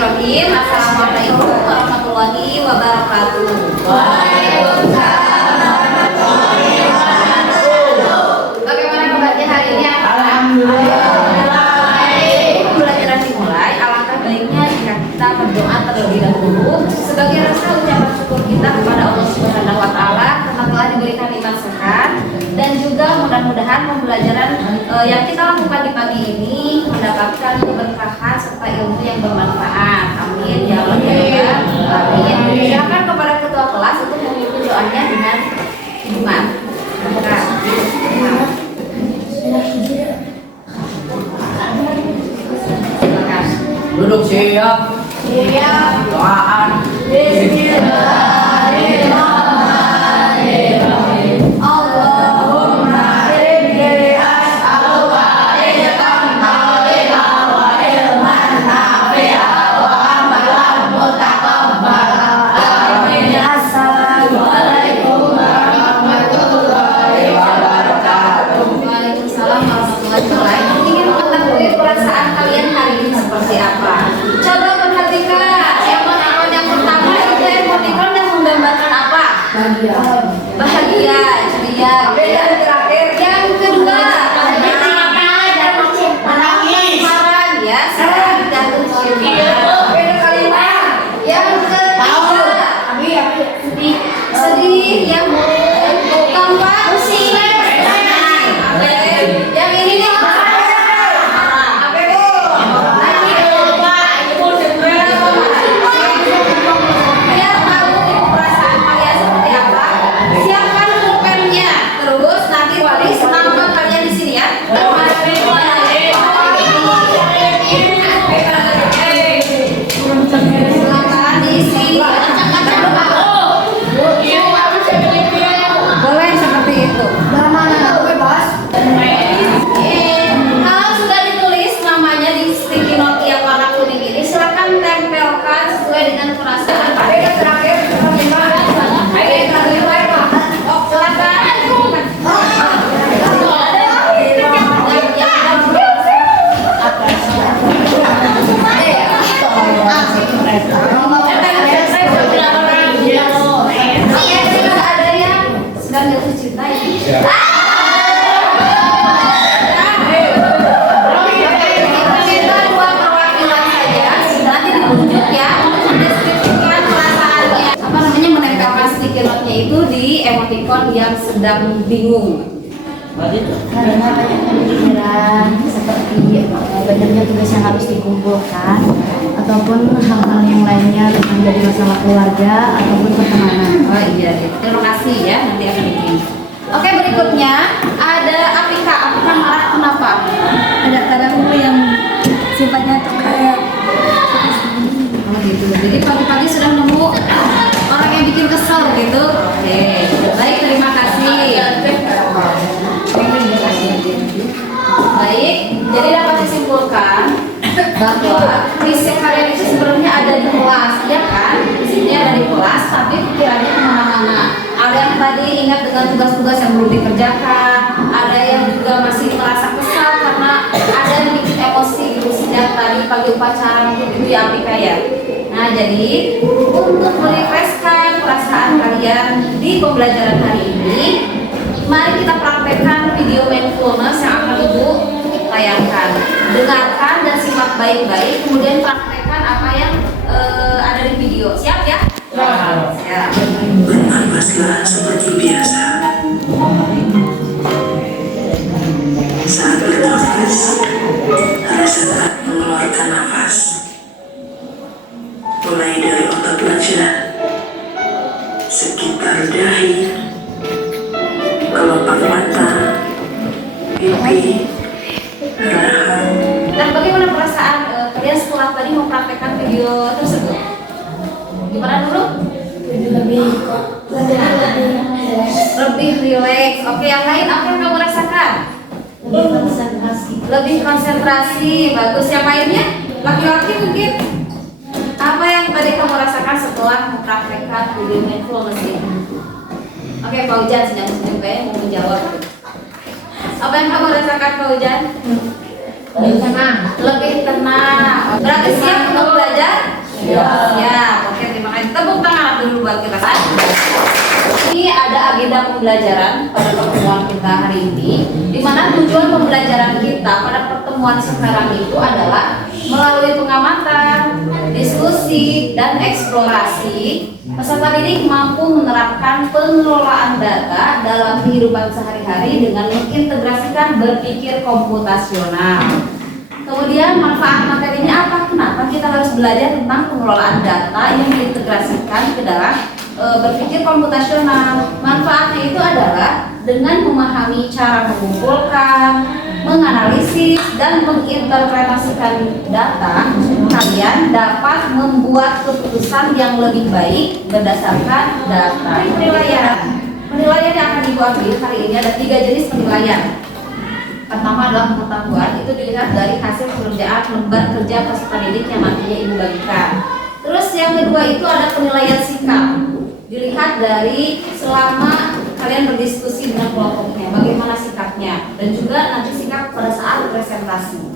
Bismillahirrahmanirrahim. Assalamualaikum warahmatullahi wabarakatuh. Waalaikumsalam warahmatullahi wabarakatuh. Bagaimana kabarnya hari ini? Alhamdulillah. Pembelajaran dimulai. Alangkah baiknya jika kita berdoa terlebih dahulu sebagai rasa ucapan syukur kita kepada Allah Subhanahu wa taala karena telah diberikan nikmat sehat, dan juga mudah-mudahan pembelajaran yang kita lakukan di pagi ini mendapatkan keberkahan serta ilmu yang bermanfaat. Amin ya Allah ya Rabbal Alamin. Silakan kepada ketua kelas untuk memimpin doanya dengan iman. Silakan. Duduk siap. Siap. Doaan. Bismillahirrahmanirrahim. Allahumma inni as'aluka rizqan halal wa ilman nafi'an wa amalan mutaqabbala. Amin. Assalamualaikum warahmatullahi wabarakatuh. Waalaikumsalam warahmatullahi wabarakatuh. Ingin mengetahui perasaan kalian hari ini seperti apa? Coba perhatikan. Emoticon yang pertama itu emoticon yang menggambarkan apa? Bahagia, ceria. Yang terakhir, yang kedua, marah, ya, jatuh cinta. Yang ketiga, sedih, yang keempat, yang ini nih, biar tahu perasaan kalian seperti apa. Siapkan pulpennya, terus nanti tulis nama kalian di sini ya. Silakan diisi. Boleh seperti itu. Kalau sudah ditulis namanya di sticky note yang warna kuning ini, silakan tempelkan sesuai dengan perasaan. Ada yang sedang jatuh cinta ya? Kita dua perwakilan saja, nanti ditunjuk ya untuk mendeskripsikan perasaannya. Apa namanya, menempelkan sticky note-nya itu di emoticon yang sedang bingung. Karena banyak pikiran seperti banyaknya tugas yang harus dikumpulkan ataupun hal-hal yang lainnya tentang dari masalah keluarga ataupun pertemanan. Oh iya, terima kasih ya, nanti akan diterima. Oke, berikutnya ada Apika. Apika marah kenapa? Ada kadang yang sifatnya tuh kayak Oh gitu. Jadi pagi-pagi sudah nemu orang yang bikin kesel gitu. Oke, baik, terima kasih. Baik, jadi dapat disimpulkan bahwa fisik kalian itu sebenarnya ada di kelas, ya kan? Fisiknya ada di kelas, tapi pikirannya kemana-mana. Ada yang tadi ingat dengan tugas-tugas yang belum dikerjakan, ada yang juga masih merasa kesal karena ada yang bikin emosi gitu sejak tadi pagi upacara gitu ya Apika ya. Nah, jadi untuk merefreshkan perasaan kalian di pembelajaran hari ini, mari kita praktekkan video mindfulness yang akan Ibu tayangkan. Dengarkan dan simak baik-baik, kemudian praktekkan apa yang ada di video. Siap ya? Siap. Bernafaslah seperti biasa. Saat bernafas, rasakan mengeluarkan nafas. Mulai dari otot wajah, sekitar dahi, kelopak mata, pipi, rahang. Dan bagaimana perasaan kalian setelah tadi mempraktekkan video tersebut? Gimana dulu? Lebih rileks. Oke, yang lain apa yang kamu rasakan? Lebih konsentrasi. Bagus. Yang lainnya? Laki-laki mungkin? Apa yang tadi kamu rasakan setelah mempraktekkan video mindfulness ini? Oke, Pak Ujan sedang senyum kayaknya mau menjawab. Apa yang kamu rasakan, Pak Ujan? Lebih tenang. Berarti siap untuk belajar? Siap. Oke, terima kasih. Tepuk tangan dulu buat kita. Ini ada agenda pembelajaran pada pertemuan kita hari ini, di mana tujuan pembelajaran kita pada pertemuan sekarang itu adalah melalui pengamatan, diskusi, dan eksplorasi. Peserta didik mampu menerapkan pengelolaan data dalam kehidupan sehari-hari dengan mengintegrasikan berpikir komputasional. Kemudian manfaat materinya apa? Kenapa kita harus belajar tentang pengelolaan data yang diintegrasikan ke dalam berpikir komputasional? Manfaatnya itu adalah dengan memahami cara mengumpulkan, menganalisis, dan menginterpretasikan data, kalian dapat membuat keputusan yang lebih baik berdasarkan data. Penilaian yang akan Ibu ambil hari ini ada 3 jenis penilaian. Pertama adalah pengetahuan, itu dilihat dari hasil pekerjaan lembar kerja peserta didik yang nantinya Ibu bagikan. Terus yang kedua itu ada penilaian sikap, dilihat dari selama kalian berdiskusi dengan kelompoknya, bagaimana sikapnya, dan juga nanti sikap pada saat presentasi.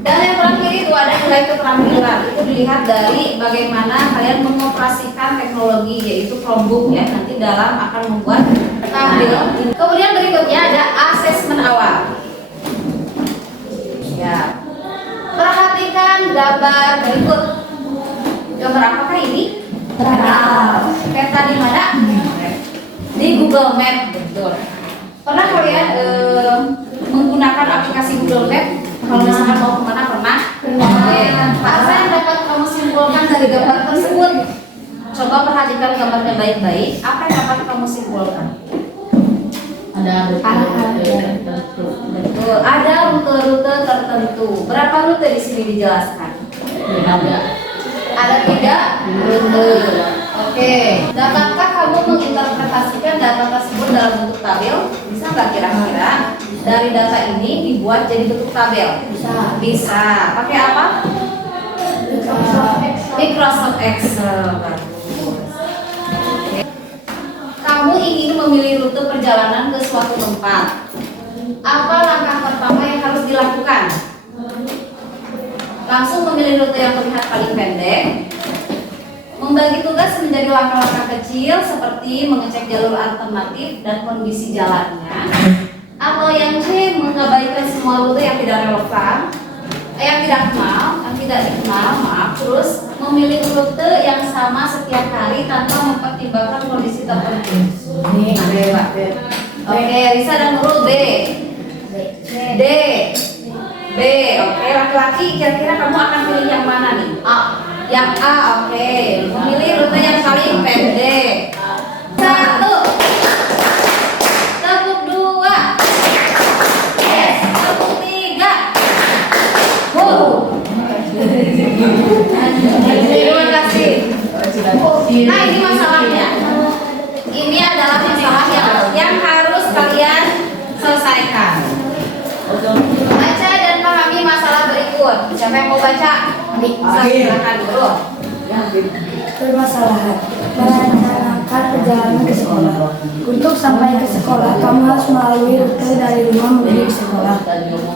Dan yang terakhir itu ada nilai keterampilan, itu dilihat dari bagaimana kalian mengoperasikan teknologi, yaitu Chromebook ya, nanti dalam akan membuat tampil. Kemudian berikutnya ada asesmen awal. Ya, perhatikan gambar berikut. Gambar apakah ini? Peta di mana? Di Google Map, betul. Pernah kalian menggunakan aplikasi Google Map? Kalau misalkan mau kemana pernah? Apa yang dapat kamu simpulkan dari gambar tersebut? Coba perhatikan gambarnya baik-baik. Apa yang dapat kamu simpulkan? Ada rute tertentu. Betul. Ada rute-rute tertentu. Berapa rute di sini dijelaskan? Ada 3 rute. Oke. Dapatkah kamu menginterpretasikan data tersebut dalam bentuk tabel? Bisa nggak kira-kira dari data ini dibuat jadi bentuk tabel? Bisa. Pakai apa? Microsoft Excel. Kamu ingin memilih rute perjalanan ke suatu tempat. Apa langkah pertama yang harus dilakukan? Langsung memilih rute yang terlihat paling pendek. Membagi tugas menjadi langkah-langkah kecil seperti mengecek jalur alternatif dan kondisi jalannya. Atau yang C, mengabaikan semua rute yang tidak relevan, yang tidak dikenal, terus memilih rute yang sama setiap hari tanpa mempertimbangkan kondisi tertentu. Oke, Risa dan Nurul B. D. B. Oke, laki-laki kira-kira kamu akan pilih yang mana nih? A. Yang A, oke. Memilih rute yang paling pendek. 1. Tepuk 2. Yes. Tepuk 3. Terima kasih. Nah, ini masalahnya. Ini adalah masalah yang harus kalian selesaikan. Baca dan pahami masalah berikut. Siapa yang mau baca? Silakan dulu. Permasalahan merencanakan perjalanan ke sekolah. Untuk sampai ke sekolah, kamu harus melalui rute dari rumah menuju sekolah.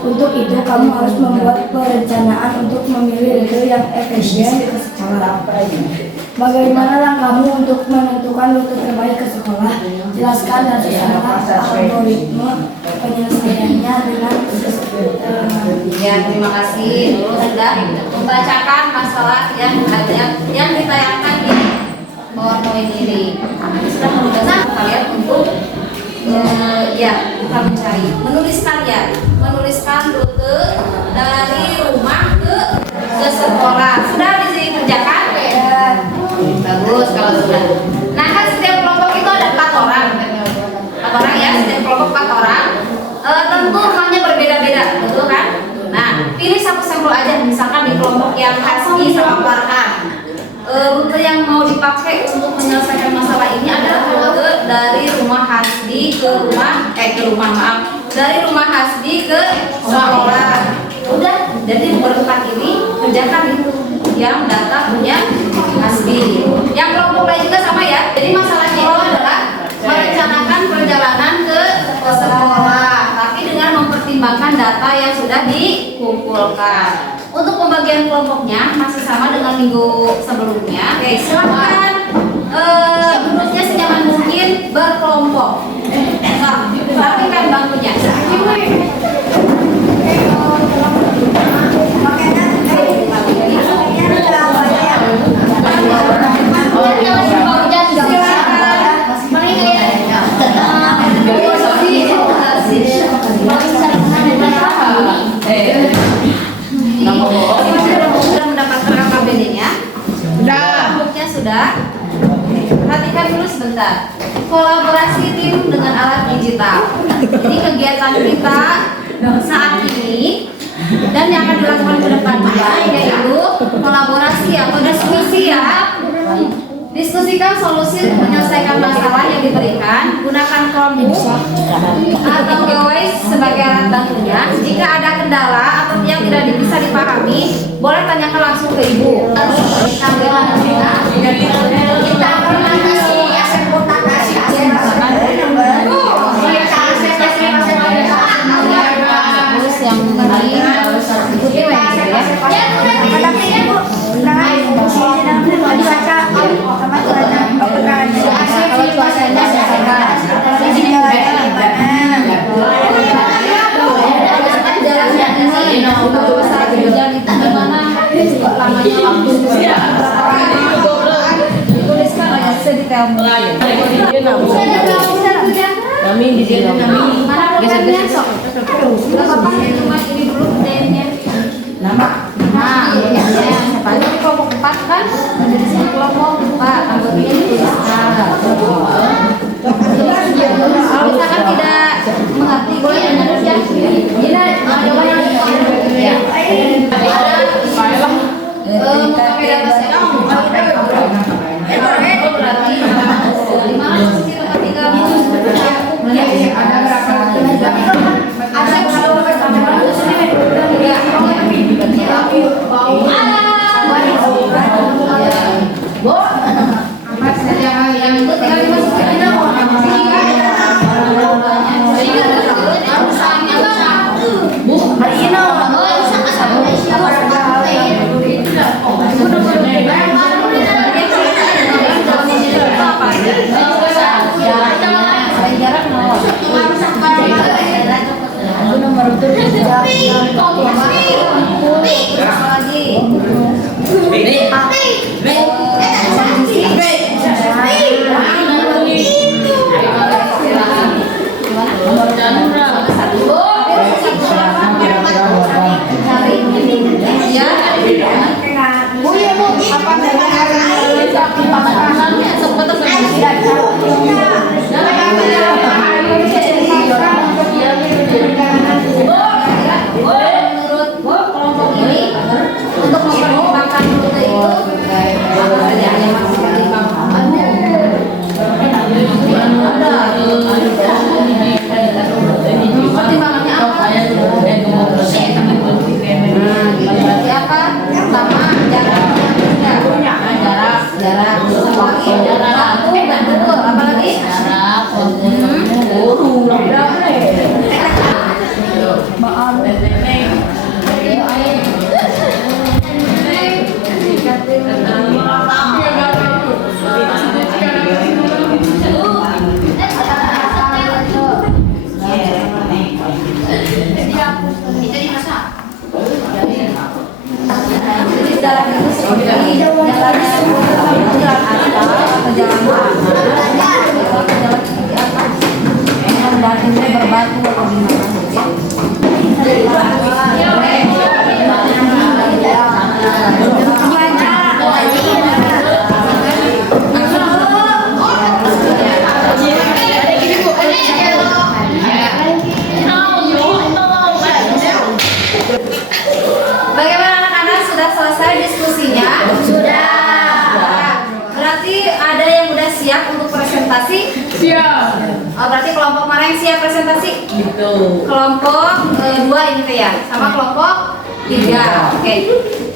Untuk itu, kamu harus membuat perencanaan untuk memilih rute yang efisien ke sekolah. Bagaimana langkahmu untuk menentukan rute terbaik ke sekolah? Jelaskan dan susunlah algoritma penyelesaiannya dengan Ya, terima kasih. Nurul sudah membacakan masalah yang ditayangkan di PowerPoint ini. Sudah menugaskan kalian untuk bukan mencari, menuliskan rute dari rumah ke sekolah. Sudah dikerjakan? Bagus kalau sudah. Nah, kan setiap kelompok itu ada 4 orang. 4 orang ya, setiap kelompok 4 orang. Tentu rumahnya berbeda-beda, betul kan? Nah, pilih satu sampel aja, misalkan di kelompok yang Hasbi sama Farhan. Rute yang mau dipakai untuk menyelesaikan masalah ini adalah rute dari rumah Hasbi dari rumah Hasbi ke sekolah. Udah, jadi berempat ini kerjakan itu yang data punya Hasbi. Yang kelompok lain juga sama ya. Jadi masalahnya itu adalah merencanakan perjalanan ke sekolah, tapi dengan mempertimbangkan data yang sudah pembagian kelompoknya masih sama dengan minggu sebelumnya. Oke, silakan duduknya senyaman mungkin berkelompok. Nah, rapikan bangkunya. Sudah mendapatkan AKBD-nya? Sudah. Sudah. Perhatikan dulu sebentar. Kolaborasi tim dengan alat digital. Ini kegiatan kita saat ini dan yang akan dilakukan ke depannya yaitu kolaborasi atau diskusi ya. Diskusikan solusi untuk menyelesaikan masalah yang diberikan. Gunakan Chromebook atau Voice sebagai alat bantunya. Jika ada kendala atau yang tidak bisa dipahami, boleh tanyakan langsung ke ibu. Terus yang ini ikuti kalau cuacanya saat hujan itu gimana lamanya waktu tuliskan aja sedetail mungkin. Kami di sini kami Mana kerjanya sok? Bapak ini dulu kerjanya. nama Nah, ya, siapa aja di kelompok 4 kan? Ada di sini kelompok 4, anggota ini tuliskan. Kalau misalkan tidak mengerti, boleh menulis ya. Ini jawaban yang ya. Berarti di mana posisi tempat tinggal? Ada berapa? Yang itu tinggal dimasukin Bagaimana anak-anak, sudah selesai diskusinya? Sudah. Berarti ada yang udah siap untuk presentasi? siap Oh, berarti kelompok mana yang siap presentasi? gitu. Kelompok 2 ini tuh ya, sama kelompok 3. Oke.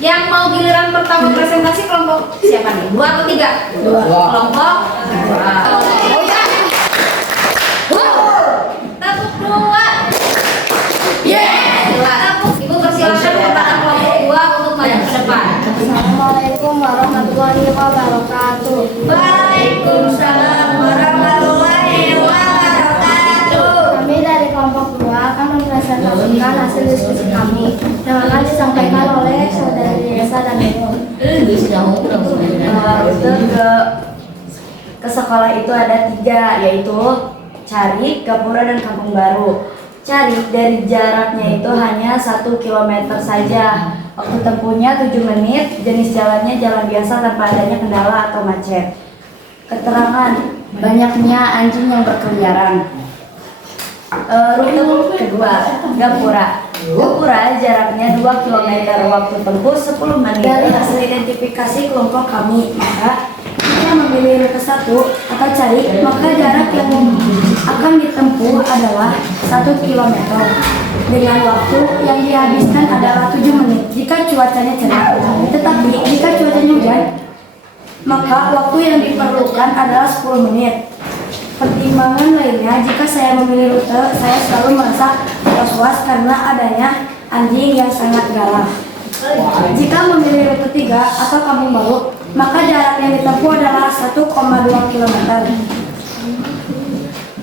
Yang mau giliran pertama presentasi kelompok siapa nih? 2 atau 3? 2. Kelompok 2. Oh ya. Tepuk 2. Yes. Ibu persilakan kepada kelompok 2 untuk maju. ke sekolah itu ada 3, yaitu Carik, Gapura, dan Kampung Baru. Carik dari jaraknya itu hanya 1 kilometer saja. Waktu tempuhnya 7 menit, jenis jalannya jalan biasa tanpa adanya kendala atau macet. Keterangan, banyaknya anjing yang berkeliaran. Rute kedua, Gapura. Gapura jaraknya 2 km, waktu tempuh 10 menit. Dari hasil identifikasi kelompok kami, maka jika memilih rute 1 atau Carik, maka jarak yang akan ditempuh adalah 1 km dengan waktu yang dihabiskan adalah 7 menit jika cuacanya cerah. Tetapi jika cuacanya hujan, maka waktu yang diperlukan adalah 10 menit. Pertimbangan lainnya, jika saya memilih rute, saya selalu merasa was-was karena adanya anjing yang sangat galak. Jika memilih rute 3 atau Kampung Baru, maka jarak yang ditempuh adalah 1,2 km.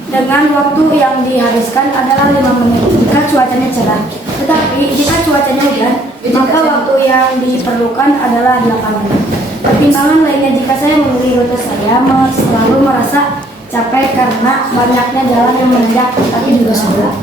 Dengan waktu yang dihabiskan adalah 5 menit jika cuacanya cerah. Tetapi jika cuacanya hujan, maka waktu yang diperlukan adalah 8 menit. Pertimbangan lainnya, jika saya memilih rute, saya selalu merasa capek karena banyaknya jalan yang menanjak tapi juga sebelah.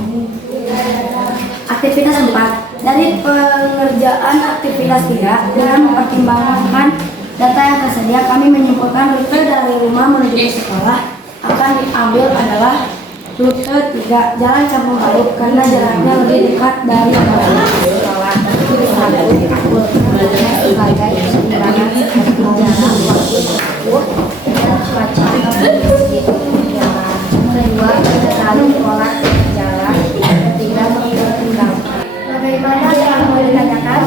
Aktivitas 4. Dari pengerjaan aktivitas 3 dengan mempertimbangkan data yang tersedia, kami menyimpulkan rute dari rumah menuju ke sekolah akan diambil adalah rute 3 Jalan Kampung Baru karena jaraknya lebih dekat dari sekolah. Sebagai pengurangan jarak waktu tempuh dan cuaca kedua, lalu pola jalan, ketiga mempertimbangkan. Bagaimana yang mau ditanyakan?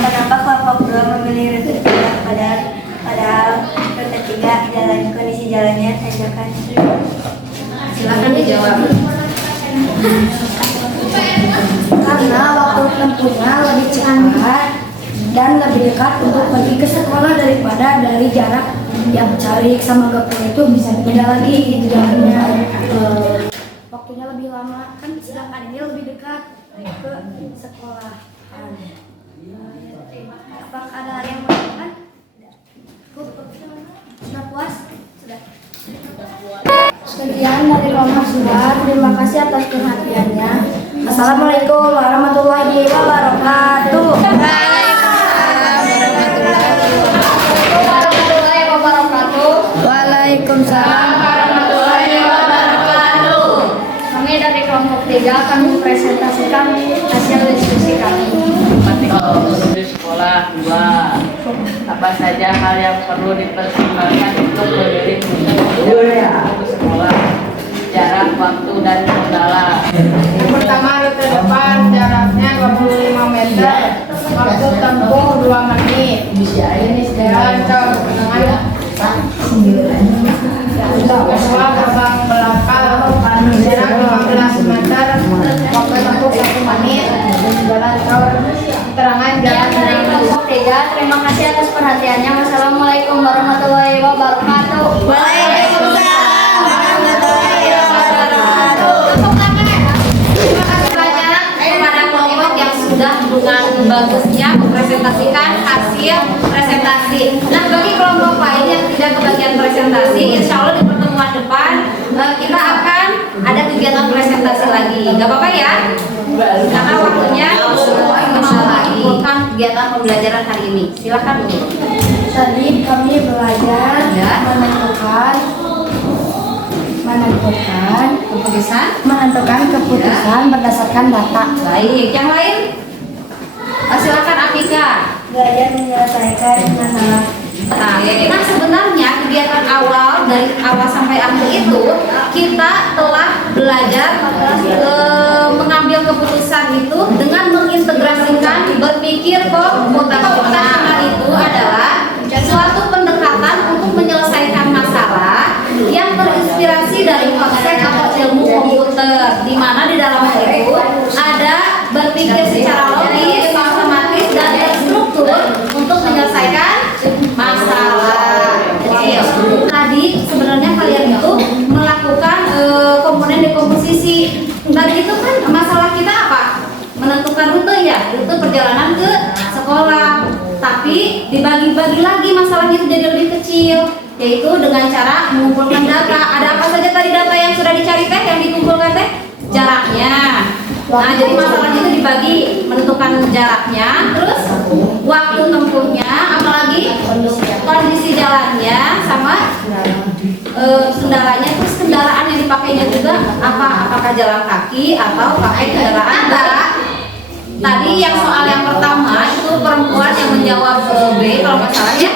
Kenapa kelompok 2 memilih rute 3 padahal rute 3 kondisi jalannya tanjakan? Silakan dijawab. Karena waktu tempuhnya lebih cepat dan lebih dekat untuk pergi ke sekolah daripada dari jarak yang Carik sama Gapura itu bisa beda lagi gitu jalannya. Waktunya lebih lama kan, sedangkan ini lebih dekat ke sekolah. Apakah ada yang menanyakan? Sudah puas? Sudah. Sekian dari Mama Sudah. Terima kasih atas perhatiannya. Assalamualaikum warahmatullahi wabarakatuh. Waalaikumsalam warahmatullahi wabarakatuh. Kami dari kelompok 3 akan mempresentasikan hasil diskusi kami. Di sekolah 2. Apa saja hal yang perlu dipertimbangkan untuk memilih rute ke sekolah? Jarak, waktu, dan kendala. Yang pertama, rute depan jaraknya 25 meter, waktu tempuh 2 menit. Jalan tol dengan kedua, gerbang belakang jarak 15 meter, waktu tempuh 1 menit. Jalan tol keterangan jalan Dari kelompok 3, terima kasih atas perhatiannya. Wassalamualaikum warahmatullahi wabarakatuh. Waalaikumsalam warahmatullahi wabarakatuh. Terima kasih banyak kepada kelompok yang sudah dengan bagusnya mempresentasikan hasil presentasi. Nah, bagi kelompok lain yang tidak kebagian presentasi, insya Allah di pertemuan depan kita akan ada kegiatan presentasi lagi. Gak apa-apa ya? Karena waktunya lagi kan kegiatan pembelajaran hari ini. Silakan Bu. Tadi kami belajar Ya. menentukan keputusan berdasarkan data. Baik, yang lain? Silakan Amika. Belajar menyelesaikan masalah. Nah, sebenarnya kegiatan awal dari awal sampai akhir itu kita telah belajar mengambil keputusan itu dengan mengintegrasikan berpikir komputasional itu adalah suatu pendekatan untuk menyelesaikan masalah yang terinspirasi dari konsep atau ilmu komputer, di mana di dalamnya itu ada berpikir secara logis, matematis, dan terstruktur untuk menyelesaikan masalah. Tadi sebenarnya kalian itu melakukan komponen dekomposisi. Tadi itu kan masalah kita apa? Menentukan rute ya, rute perjalanan ke sekolah. Tapi dibagi dibagi lagi masalahnya itu jadi lebih kecil, yaitu dengan cara mengumpulkan data. Ada apa saja tadi data yang sudah dicari teh, yang dikumpulkan teh? Jaraknya. Nah, jadi masalahnya itu dibagi, menentukan jaraknya, terus waktu tempuhnya, apalagi kondisi jalannya, sama kendalanya, terus kendaraan yang dipakainya juga apakah jalan kaki atau pakai kendaraan darat. Tadi yang soal yang pertama itu perempuan yang menjawab B kalau nggak salah ya,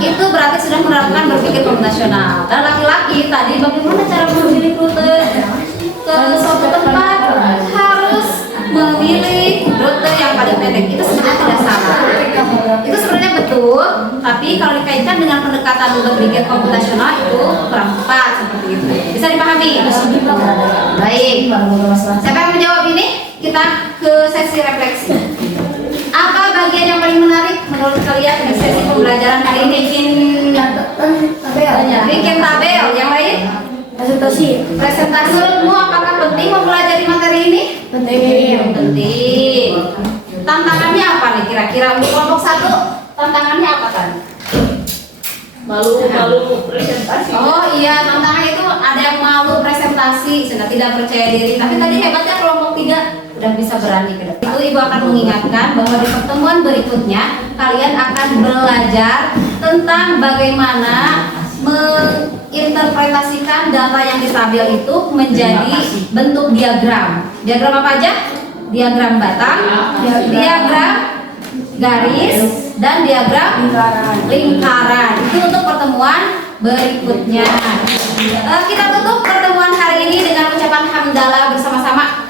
itu berarti sudah menerapkan berpikir komputasional. Dan laki-laki tadi bagaimana cara memilih rute ke suatu tempat, harus memilih rute yang paling pendek. Itu sebenarnya tidak salah, itu sebenarnya betul, tapi kalau dikaitkan dengan pendekatan berpikir komputasional itu kurang tepat seperti itu. Bisa dipahami? Baik, siapa yang menjawab ini? Kita ke sesi refleksi. Apa bagian yang paling menarik menurut kalian di sesi pembelajaran hari ini? Bikin tabel. Yang lain? Presentasi. Presentasi. Menurutmu apakah penting mempelajari materi ini? Penting. Penting. Tantangannya apa nih kira-kira untuk kelompok 1? Tantangannya apa kan? Malu presentasi. Oh iya, tantangan itu ada yang malu presentasi, sudah tidak percaya diri. Tapi tadi hebatnya kelompok 3 udah bisa berani ke depan. Itu Ibu akan mengingatkan bahwa di pertemuan berikutnya kalian akan belajar tentang bagaimana menginterpretasikan data yang di tabel itu menjadi bentuk diagram. Diagram apa aja? Diagram batang, diagram garis, dan diagram lingkaran. Itu untuk pertemuan berikutnya. Kita tutup pertemuan hari ini dengan ucapan hamdalah bersama-sama.